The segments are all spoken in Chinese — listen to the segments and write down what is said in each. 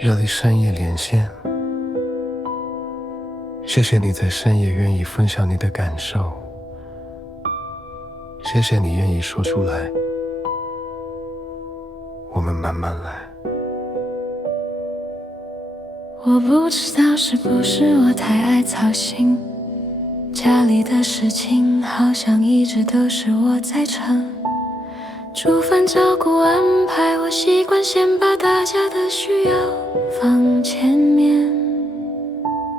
这里深夜连线，谢谢你在深夜愿意分享你的感受，谢谢你愿意说出来，我们慢慢来。我不知道是不是我太爱操心，家里的事情好像一直都是我在撑，煮饭照顾安排，我习惯先把大家的需要放前面。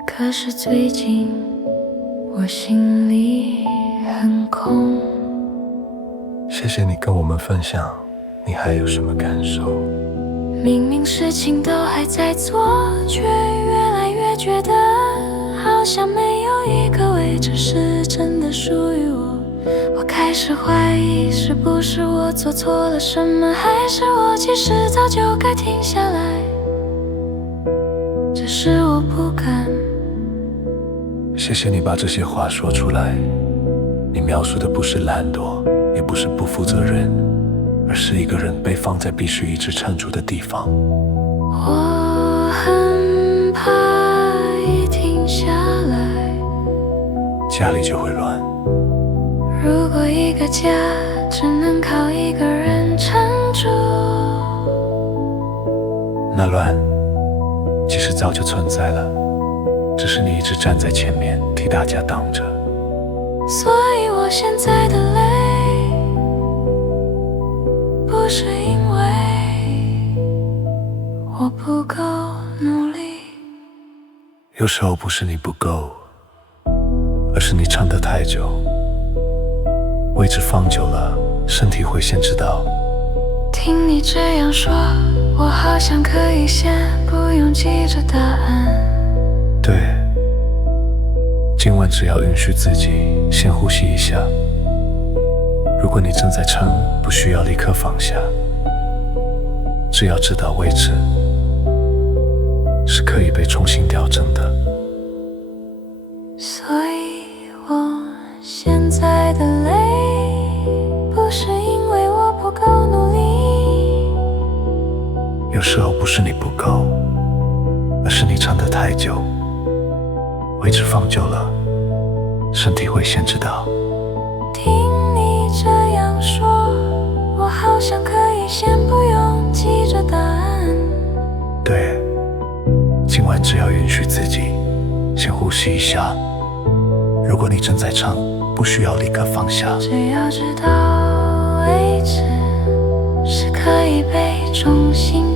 可是最近我心里很空。谢谢你跟我们分享你还有什么感受。明明事情都还在做，却越来越觉得好像没有一个位置是真的属于我。我开始怀疑是不是我做错了什么，还是我其实早就该停下来，只是我不敢。谢谢你把这些话说出来，你描述的不是懒惰，也不是不负责任，而是一个人被放在必须一直撑住的地方。我很怕一停下来，家里就会乱。如果一个家只能靠一个人撑住，那乱其实早就存在了，只是你一直站在前面替大家挡着。所以我现在的累，不是因为我不够努力，有时候不是你不够，而是你撑得太久，位置放久了，身体会先知道。听你这样说，我好像可以先不用急着答案。对，今晚只要允许自己先呼吸一下。如果你正在撑，不需要立刻放下，只要知道位置是可以被重新调整的。所以我现在的累，不是因为我不够努力，有时候不是你不够，而是你撑得太久，位置放久了，身体会先知道。听你这样说，我好像可以先不用急着答案。对，今晚只要允许自己先呼吸一下。如果你正在撑，不需要立刻放下，只要知道位置是可以被重新